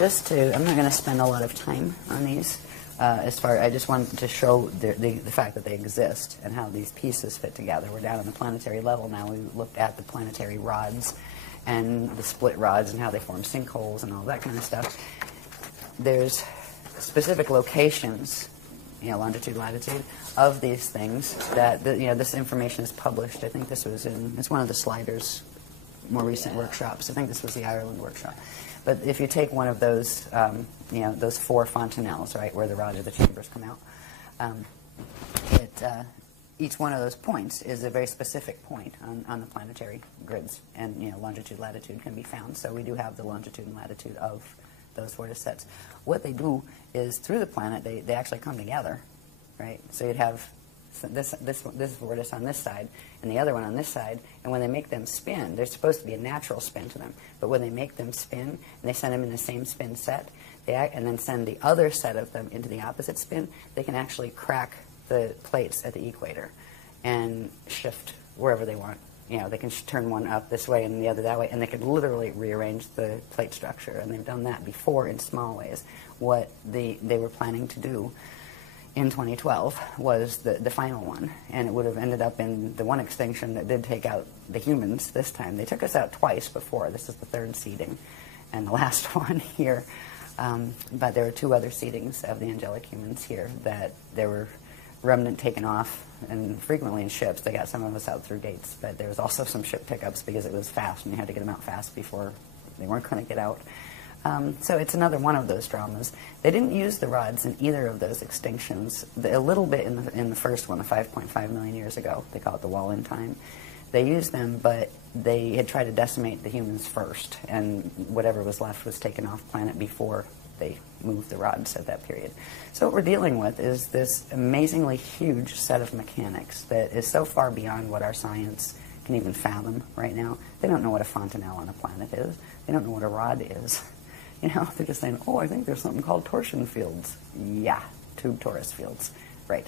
I'm not going to spend a lot of time on these. I just wanted to show the fact that they exist and how these pieces fit together. We're down on the planetary level now. We looked at the planetary rods and the split rods and how they form sinkholes and all that kind of stuff. There's specific locations, longitude, latitude, of these things that, this information is published. I think it's one of the Sliders' more recent workshops. I think this was the Ireland workshop. But if you take one of those, those 4 fontanelles, right, where the rods or the chambers come out, each one of those points is a very specific point on the planetary grids, and longitude, latitude can be found. So we do have the longitude and latitude of those vorticets. What they do is through the planet, they actually come together, right? So you'd have this vortex on this side and the other one on this side, and when they make them spin, there's supposed to be a natural spin to them, but when they make them spin and they send them in the same spin set, and then send the other set of them into the opposite spin, they can actually crack the plates at the equator and shift wherever they want. They can turn one up this way and the other that way, and they can literally rearrange the plate structure, and they've done that before in small ways. What they were planning to do in 2012 was the final one, and it would have ended up in the one extinction that did take out the humans this time. They took us out twice before. This is the 3rd seeding and the last one here. But there were 2 other seedings of the angelic humans here that there were remnant taken off, and frequently in ships. They got some of us out through gates, but there was also some ship pickups because it was fast, and you had to get them out fast before they weren't going to get out. So it's another one of those dramas. They didn't use the rods in either of those extinctions. A little bit in the first one, the 5.5 million years ago. They call it the wall in time. They used them, but they had tried to decimate the humans first, and whatever was left was taken off planet before they moved the rods at that period. So what we're dealing with is this amazingly huge set of mechanics that is so far beyond what our science can even fathom right now. They don't know what a fontanelle on a planet is. They don't know what a rod is. They're just saying, I think there's something called torsion fields. Yeah, tube torus fields. Right.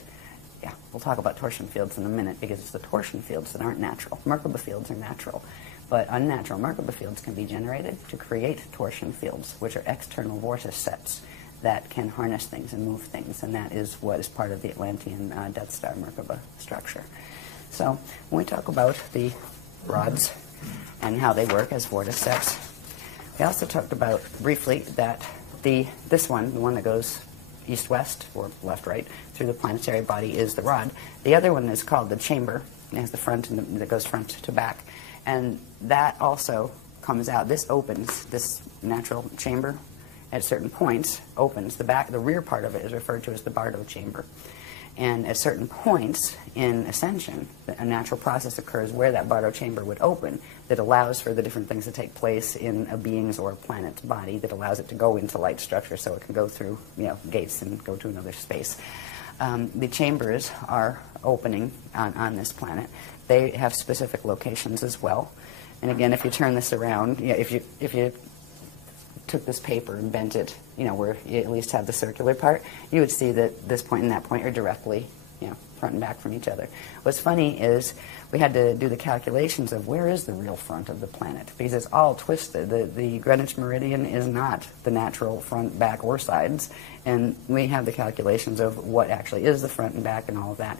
Yeah, we'll talk about torsion fields in a minute because it's the torsion fields that aren't natural. Merkaba fields are natural. But unnatural Merkaba fields can be generated to create torsion fields, which are external vortex sets that can harness things and move things, and that is what is part of the Atlantean Death Star Merkaba structure. So when we talk about the rods and how they work as vortex sets, we also talked about briefly that this one, the one that goes east-west or left-right through the planetary body, is the rod. The other one is called the chamber. It has the front that goes front to back. And that also comes out. This opens, this natural chamber at certain points opens. The rear part of it is referred to as the Bardo chamber. And at certain points in ascension, a natural process occurs where that Bardo chamber would open that allows for the different things to take place in a being's or a planet's body, that allows it to go into light structure so it can go through gates and go to another space. The chambers are opening on this planet. They have specific locations as well. And again, if you turn this around, if you took this paper and bent it, where you at least have the circular part, you would see that this point and that point are directly, front and back from each other. What's funny is we had to do the calculations of where is the real front of the planet, because it's all twisted. The Greenwich meridian is not the natural front, back, or sides, and we have the calculations of what actually is the front and back and all of that.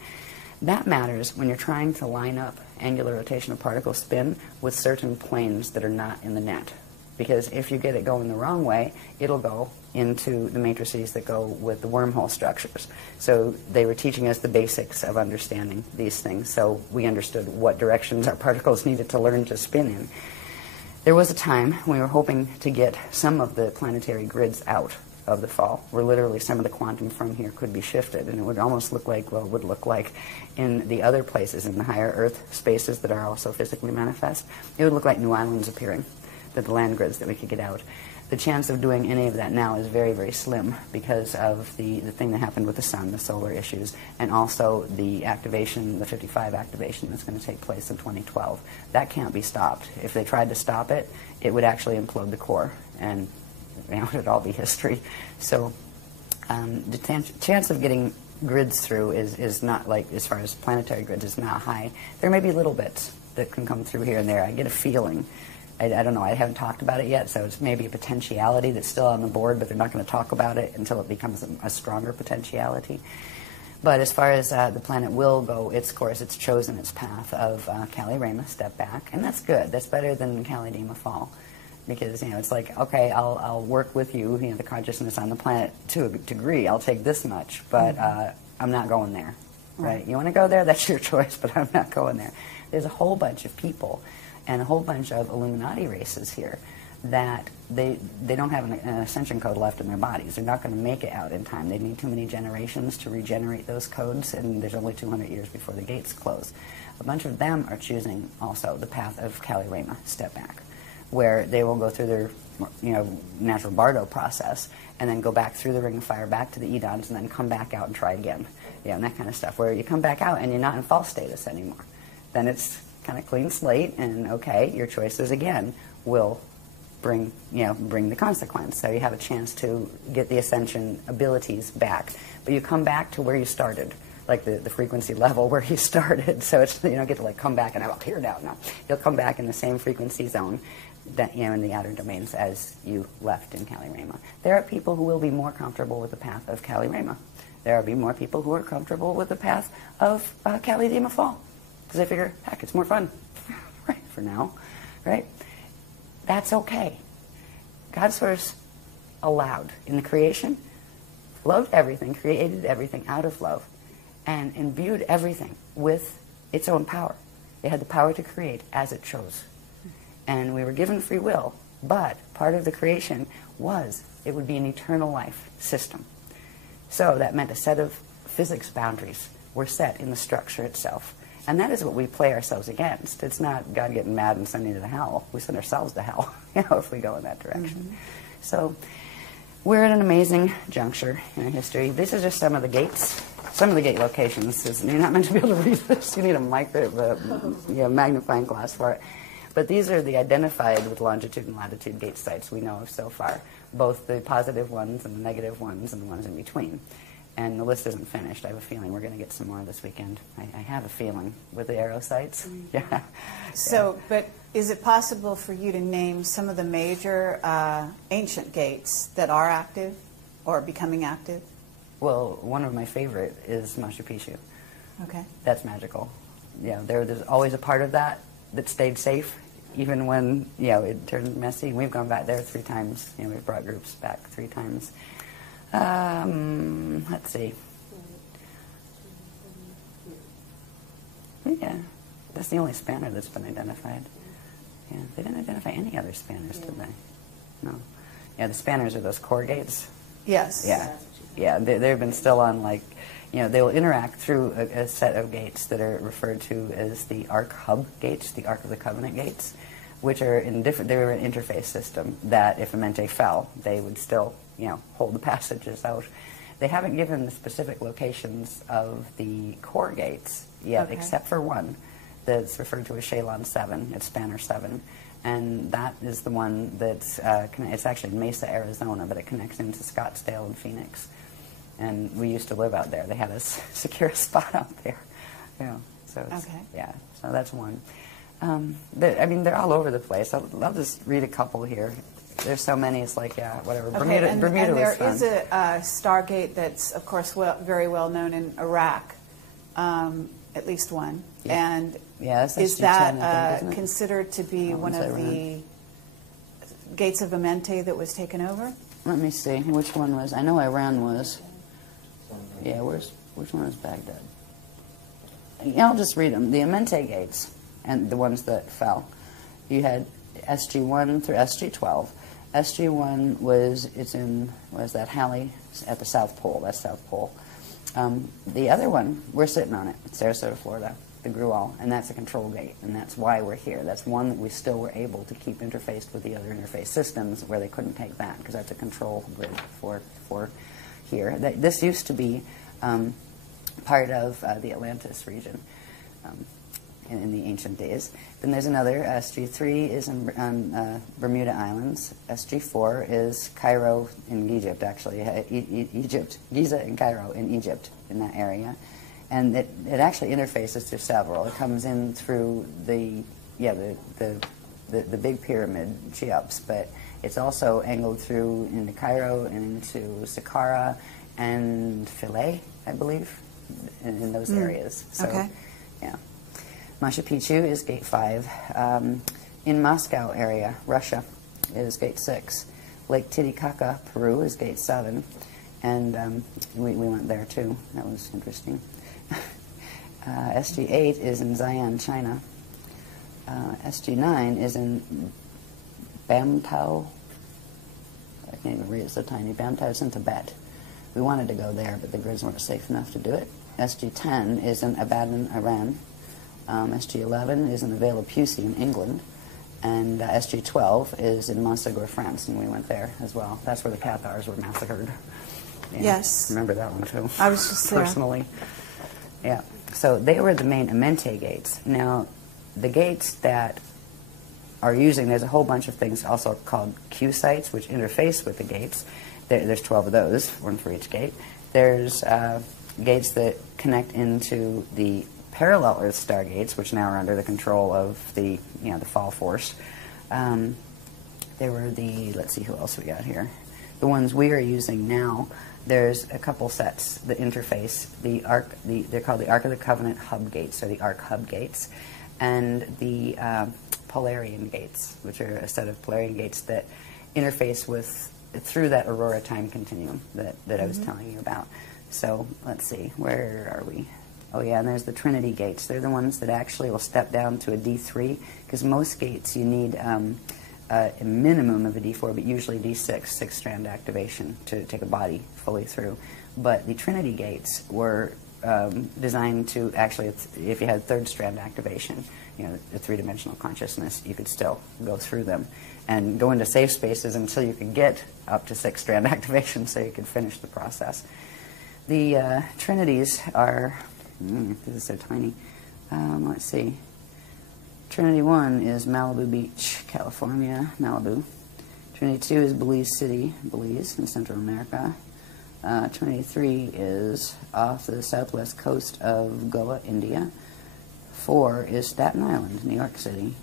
That matters when you're trying to line up angular rotation of particle spin with certain planes that are not in the net. Because if you get it going the wrong way, it'll go into the matrices that go with the wormhole structures. So they were teaching us the basics of understanding these things, so we understood what directions our particles needed to learn to spin in. There was a time when we were hoping to get some of the planetary grids out of the fall, where literally some of the quantum from here could be shifted, and it would almost look like, it would look like in the other places, in the higher Earth spaces that are also physically manifest, it would look like new islands appearing, the land grids that we could get out. The chance of doing any of that now is very, very slim because of the thing that happened with the sun, the solar issues, and also the activation, the 55 activation that's going to take place in 2012. That can't be stopped. If they tried to stop it, it would actually implode the core, and it would all be history. So the chance of getting grids through is not, like, as far as planetary grids, is not high. There may be little bits that can come through here and there. I get a feeling I don't know, I haven't talked about it yet, so it's maybe a potentiality that's still on the board, but they're not going to talk about it until it becomes a stronger potentiality. But as far as the planet will go its course, it's chosen its path of Kali-Rama, step back, and that's good. That's better than Kali-Dima fall. Because, it's like, okay, I'll work with you, the consciousness on the planet to a degree. I'll take this much, but I'm not going there, right? You want to go there? That's your choice, but I'm not going there. There's a whole bunch of people and a whole bunch of Illuminati races here that they don't have an ascension code left in their bodies. They're not going to make it out in time. They need too many generations to regenerate those codes, and there's only 200 years before the gates close. A bunch of them are choosing also the path of Kali-Rama, step back, where they will go through their natural Bardo process and then go back through the Ring of Fire, back to the Edons, and then come back out and try again. And that kind of stuff, where you come back out and you're not in false status anymore. Then it's kind of clean slate, and okay, your choices again will bring the consequence. So you have a chance to get the ascension abilities back. But you come back to where you started, like the frequency level where you started. So it's, you don't get to like come back and I'm up here now. No, you'll come back in the same frequency zone that, in the outer domains as you left in Kali-Rama. There are people who will be more comfortable with the path of Kali-Rama. There will be more people who are comfortable with the path of Kali-Dima fall. Because they figure, heck, it's more fun, right, for now, right? That's okay. God Source allowed in the creation, loved everything, created everything out of love, and imbued everything with its own power. It had the power to create as it chose. And we were given free will, but part of the creation was it would be an eternal life system. So that meant a set of physics boundaries were set in the structure itself. And that is what we play ourselves against. It's not God getting mad and sending you to hell. We send ourselves to hell, if we go in that direction. Mm-hmm. So we're at an amazing juncture in our history. These are just some of the gates, some of the gate locations. You're not meant to be able to read this. You need a magnifying glass for it. But these are the identified with longitude and latitude gate sites we know of so far, both the positive ones and the negative ones and the ones in between. And the list isn't finished. I have a feeling we're going to get some more this weekend. I have a feeling with the arrow sites. Yeah. So, but is it possible for you to name some of the major ancient gates that are active or becoming active? Well, one of my favorite is Machu Picchu. Okay. That's magical. Yeah, there's always a part of that stayed safe, even when it turned messy. We've gone back there 3 times. We've brought groups back 3 times. Let's see. Yeah, that's the only spanner that's been identified. Yeah, they didn't identify any other spanners, did they? No. Yeah, the spanners are those core gates. Yes. Yeah. Yeah, they've been still on, they will interact through a set of gates that are referred to as the Ark Hub gates, the Ark of the Covenant gates, which are they're an interface system that if Amente fell, they would still, hold the passages out. They haven't given the specific locations of the core gates yet, except for one that's referred to as Shalon 7. It's Spanner 7. And that is the one that's, it's actually in Mesa, Arizona, but it connects into Scottsdale and Phoenix. And we used to live out there. They had us secure a spot out there. So that's one. They're all over the place. I'll just read a couple here. There's so many, it's like, whatever. Okay, Bermuda was fun. There is a Stargate that's, of course, very well known in Iraq, at least one. Yeah. And is that considered to be one of the gates of Amente that was taken over? Let me see. Which one was? I know Iran was. Yeah, which one was Baghdad? I'll just read them. The Amente gates, and the ones that fell. You had SG1 through SG12. SG1 was Halley at the South Pole. That's South Pole. The other one, we're sitting on it. It's Sarasota, Florida, the Grual, and that's a control gate, and that's why we're here. That's one that we still were able to keep interfaced with the other interface systems where they couldn't take that, because that's a control grid for here. This used to be part of the Atlantis region in the ancient days. Then there's another. SG3 is on Bermuda Islands. SG4 is Cairo in Egypt, actually. Egypt, Giza and Cairo in Egypt, in that area. And it actually interfaces through several. It comes in through the the big pyramid, Cheops, but it's also angled through into Cairo and into Saqqara and Philae, I believe, in those areas. So, okay. yeah. Machu Picchu is gate 5. In Moscow area, Russia, is gate 6. Lake Titicaca, Peru, is gate 7. And we went there too. That was interesting. SG8 is in Xi'an, China. SG9 is in Bamtao. I can't even read it, it's so tiny. Bamtao is in Tibet. We wanted to go there, but the grids weren't safe enough to do it. SG10 is in Abadan, Iran. SG11 is in the Vale of Pusey in England. And SG12 is in Montségur, France, and we went there as well. That's where the Cathars were massacred. Yeah, yes. Remember that one, too. I was just there. Personally. Yeah. So they were the main Amenti gates. Now, the gates that are using, there's a whole bunch of things also called Q sites, which interface with the gates. There's 12 of those, one for each gate. There's gates that connect into the parallel Earth stargates, which now are under the control of the fall force. There were let's see who else we got here. The ones we are using now, there's a couple sets that interface. They're called the Ark of the Covenant hub gates, or the Ark hub gates, and the Polarian gates, which are a set of Polarian gates that interface through that Aurora time continuum that I was telling you about. So let's see, where are we? Oh yeah, and there's the Trinity Gates. They're the ones that actually will step down to a D3, because most gates you need a minimum of a D4, but usually D6, 6-strand activation to take a body fully through. But the Trinity Gates were designed to actually, if you had 3rd-strand activation, the 3-dimensional consciousness, you could still go through them and go into safe spaces until you could get up to 6-strand activation so you could finish the process. The Trinities are... this is so tiny. Let's see. Trinity 1 is Malibu Beach, California, Malibu. Trinity 2 is Belize City, Belize, in Central America. Trinity 3 is off the southwest coast of Goa, India. 4 is Staten Island, New York City.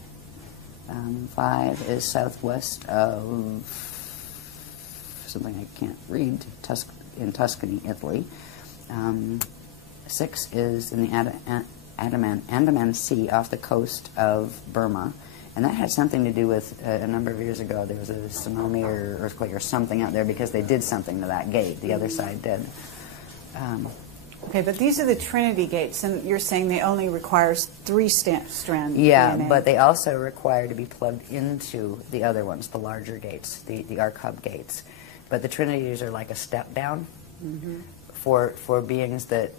5 is southwest of something I can't read, in Tuscany, Italy. 6 is in the Andaman Sea off the coast of Burma. And that had something to do with, a number of years ago, there was a tsunami or earthquake or something out there because they did something to that gate. The other side did. Okay, but these are the Trinity Gates, and you're saying they only requires 3-strand Yeah, DNA. but they also require to be plugged into the other ones, the larger gates, the Ark hub gates. But the Trinities are like a step down for beings that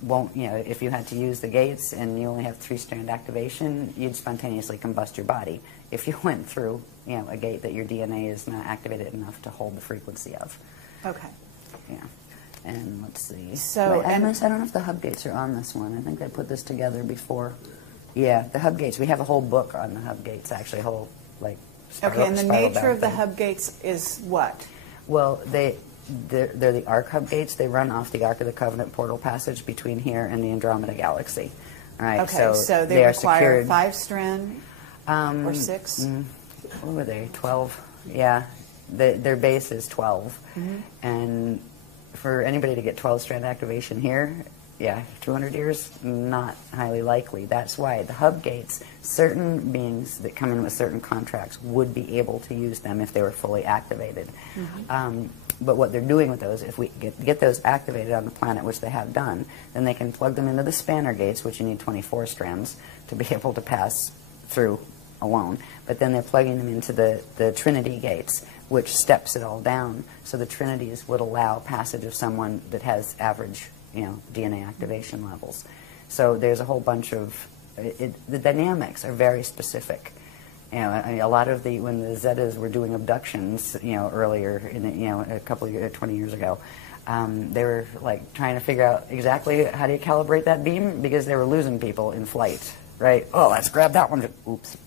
won't, if you had to use the gates and you only have 3-strand activation, you'd spontaneously combust your body if you went through, a gate that your DNA is not activated enough to hold the frequency of. Okay. Yeah. And let's see. So, wait, I don't know if the hub gates are on this one. I think I put this together before. Yeah, the hub gates. We have a whole book on the hub gates, actually, a whole, spiral, okay, and the nature of the thing. hub gates is what? Well, they're the Ark hub gates. They run off the Ark of the Covenant portal passage between here and the Andromeda Galaxy. All right, okay, so they require 5-strand or 6? What were they? 12? Yeah, their base is 12, and for anybody to get 12-strand activation here, 200 years, not highly likely. That's why the hub gates, certain beings that come in with certain contracts would be able to use them if they were fully activated. But what they're doing with those, if we get those activated on the planet, which they have done, then they can plug them into the spanner gates, which you need 24 strands to be able to pass through alone. But then they're plugging them into the Trinity gates, which steps it all down. So the Trinities would allow passage of someone that has average, DNA activation levels. So there's a whole bunch of, the dynamics are very specific. A lot of when the Zetas were doing abductions, earlier in the, a couple of years, 20 years ago, they were trying to figure out exactly how do you calibrate that beam, because they were losing people in flight, right? Oh, let's grab that one. Oops.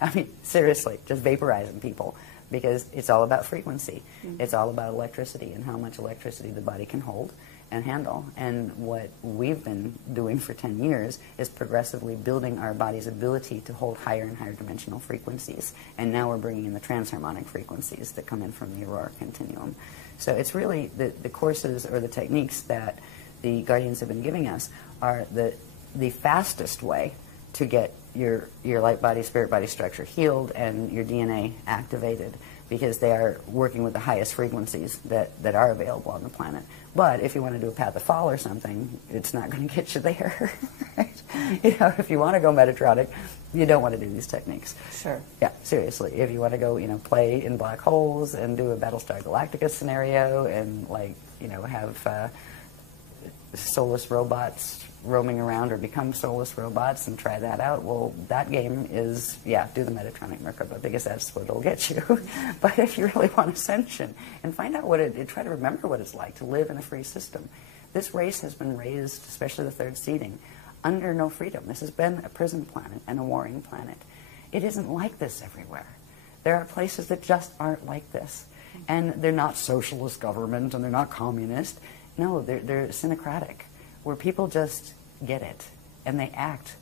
I mean, seriously, just vaporizing people, because it's all about frequency. It's all about electricity and how much electricity the body can hold. and handle. And what we've been doing for 10 years is progressively building our body's ability to hold higher and higher dimensional frequencies. And now we're bringing in the transharmonic frequencies that come in from the aurora continuum. So it's really the courses or the techniques that the guardians have been giving us are the fastest way to get your light body, spirit body structure healed and your DNA activated, because they are working with the highest frequencies that are available on the planet. But if you want to do a path of fall or something, it's not going to get you there. Right? You know, if you want to go Metatronic, you don't want to do these techniques. Sure. Yeah, seriously. If you want to go, play in black holes and do a Battlestar Galactica scenario and, have soulless robots roaming around or become soulless robots and try that out, well, that game is, do the Metatronic Merkaba, because that's what it'll get you. But if you really want ascension and find out try to remember what it's like to live in a free system. This race has been raised, especially the third seeding, under no freedom. This has been a prison planet and a warring planet. It isn't like this everywhere. There are places that just aren't like this. And they're not socialist government and they're not communist. No, they're synocratic, where people just get it and they act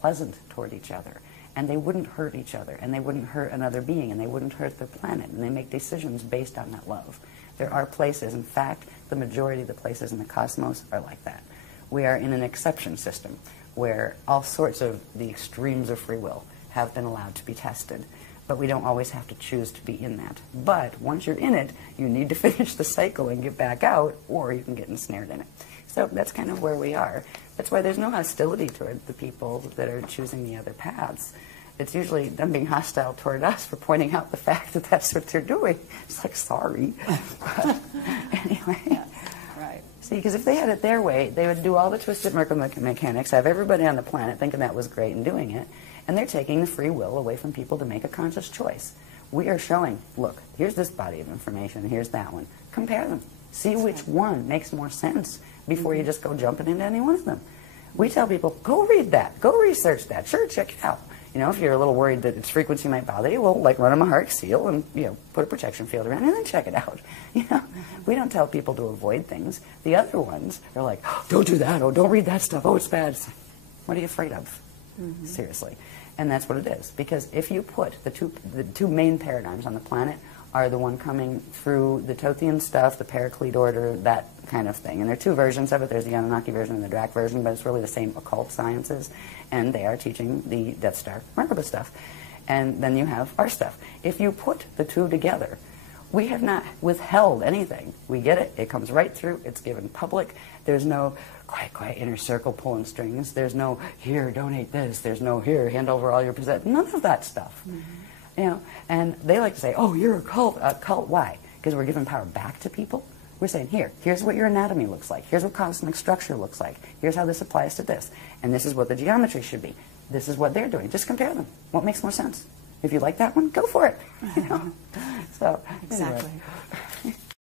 pleasant toward each other, and they wouldn't hurt each other, and they wouldn't hurt another being, and they wouldn't hurt their planet, and they make decisions based on that love. There are places, in fact, the majority of the places in the cosmos are like that. We are in an exception system where all sorts of the extremes of free will have been allowed to be tested. But we don't always have to choose to be in that. But once you're in it, you need to finish the cycle and get back out, or you can get ensnared in it. So that's kind of where we are. That's why there's no hostility toward the people that are choosing the other paths. It's usually them being hostile toward us for pointing out the fact that that's what they're doing. It's like, sorry. But anyway. Yeah, right. See, because if they had it their way, they would do all the twisted mechanics, have everybody on the planet thinking that was great and doing it, and they're taking the free will away from people to make a conscious choice. We are showing, look, here's this body of information, here's that one. Compare them. See which one makes more sense before you just go jumping into any one of them. We tell people, go read that, go research that, sure, check it out. If you're a little worried that its frequency might bother you, well, run them a heart seal and, put a protection field around it and then check it out. We don't tell people to avoid things. The other ones are like, oh, don't do that, oh, don't read that stuff, oh, it's bad. What are you afraid of? Seriously. And that's what it is. Because if you put the two main paradigms on the planet are the one coming through the Tothian stuff, the Paraclete order, that kind of thing. And there are two versions of it. There's the Anunnaki version and the Drac version, but it's really the same occult sciences. And they are teaching the Death Star Merkaba stuff. And then you have our stuff. If you put the two together, we have not withheld anything. We get it. It comes right through. It's given public. There's no quiet inner circle pulling strings. There's no, here, donate this. There's no, here, hand over all your possessions. None of that stuff. And they like to say, oh, you're a cult. Why? Because we're giving power back to people. We're saying, here's what your anatomy looks like. Here's what cosmic structure looks like. Here's how this applies to this. And this is what the geometry should be. This is what they're doing. Just compare them. What makes more sense? If you like that one, go for it. So, exactly. Anyway.